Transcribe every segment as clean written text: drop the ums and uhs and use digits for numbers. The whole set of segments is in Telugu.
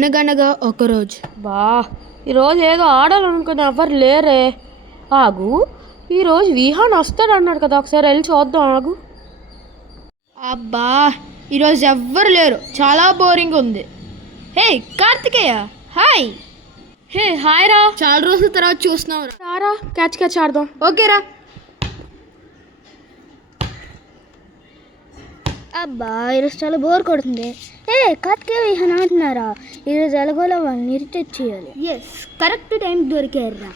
అనగనగా ఒకరోజు. ఈరోజు ఏదో ఆడాలనుకుని ఎవరు లేరే. ఆగు, ఈరోజు విహాన్ వస్తాడు అన్నాడు కదా, ఒకసారి వెళ్ళి చూద్దాం. ఆగు. అబ్బా, ఈరోజు ఎవ్వరు లేరు, చాలా బోరింగ్ ఉంది. హే కార్తికేయ, హాయ్. హే హాయ్ రా, చాలా రోజుల తర్వాత చూస్తున్నావు. రారా క్యాచ్ ఆడదాం. ఓకేరా. అబ్బా, ఈరోజు చాలా బోర్ కొడుతుంది. కార్తికేయ విహాన్ అంటున్నారా? ఈరోజు ఎలాగోలా వాళ్ళని ఇరిటేట్ చేయాలి. ఎస్, కరెక్ట్ టైం దొరికారా.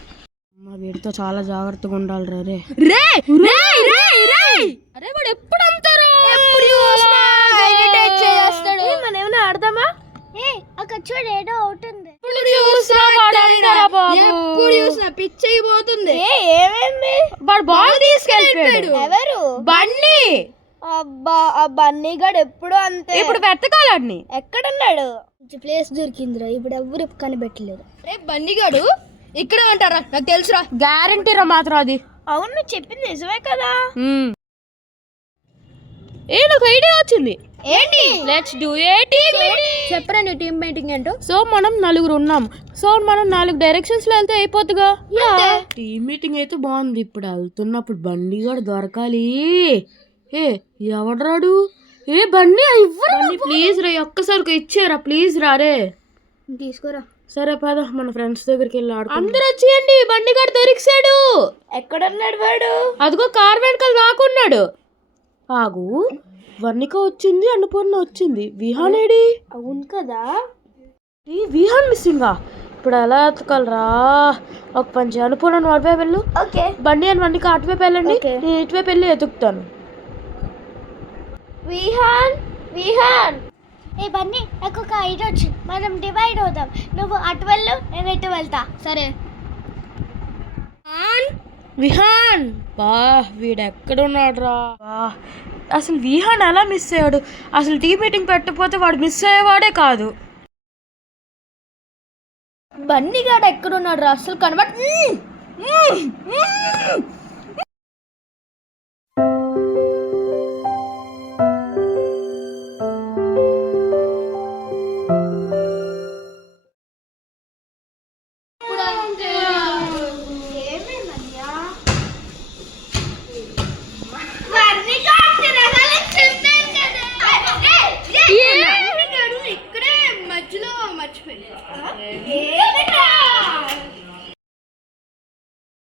వీడితో చాలా జాగ్రత్తగా ఉండాలి రా. అరే వాడు ఎప్పుడు అంటారు, మనం ఏమైనా ఆడదామా? అక్కడ చూడు, ఏదో అవుతుంది. ఎప్పుడు చూసినా పిచ్చైపోతుంది. ఏమైంది? వాడు బాల్ తీసుకెళ్ళిపోయాడు. ఎవరు? బన్నీ. అబ్బా, ఆ బన్నీ గాడు ఎప్పుడు అంతే. ఇప్పుడు వెతకాలని. ఎక్కడున్నాడు? ప్లేస్ దొరికిందిరా, ఇప్పుడు ఎవరు కనిపెట్టలేదు. రే బన్నీగాడు ఇక్కడ అంటారా? నాకు తెలుసురా. గ్యారంటీ రా మాత్రం అది. అవును, చెప్పింది నిజమే కదా. నాకు ఐడియా వచ్చింది. ఏంటి? Let's do a team meeting. చెప్పరా నీ టీమ్ మీటింగ్ ఏంటో. సో మనం 4 ఉన్నాం. సో మనం 4 డైరెక్షన్స్ లో వెళ్తే అయిపోతుందిగా. టీమ్ మీటింగ్ అయితే బాగుంది. ఇప్పుడు వెళ్తున్నప్పుడు బండి కూడా దొరకాలి. ఎవడరాడు? బండి ప్లీజ్ రా, ఒక్కసారి ఇచ్చారా ప్లీజ్ రారే. తీసుకోరా. సరే పద, మన ఫ్రెండ్స్ దగ్గరికి వెళ్ళి ఆడు. అందరూ వచ్చేయండి, బండి గారు దొరికాడు. ఎక్కడున్నాడు వాడు? అదిగో కార్ వెనకాల రాకున్నాడు. ఆగు, వర్ణిక వచ్చింది, అన్నపూర్ణ వచ్చింది. విహాన్ ఏడి? అవును కదా, ఈ విహాన్ మిస్సింగా. ఇప్పుడు ఎలా ఎతకాలరా? ఒక పంచి, అన్నపూర్ణ అటువైపు వెళ్ళు. ఓకే. బండి అని వర్ణిక అటువైపు వెళ్ళండి, నేను ఇటువైపు వెళ్ళి ఎతుకుతాను. విహాన్, విహాన్. బన్నీ, నాకు ఒక ఐడియా వచ్చింది. మనం డివైడ్ అవుదాం. నువ్వు అటు వెళ్ళు, నేను ఇటు వెళ్తా. సరే. విహాన్, వీడెక్కడున్నాడు రా? అసలు విహాన్ ఎలా మిస్ అయ్యాడు? అసలు టీమ్ మీటింగ్ పెట్టకపోతే వాడు మిస్ అయ్యేవాడే కాదు. బన్నీగాడు ఎక్కడున్నాడు రా? అసలు కనబట్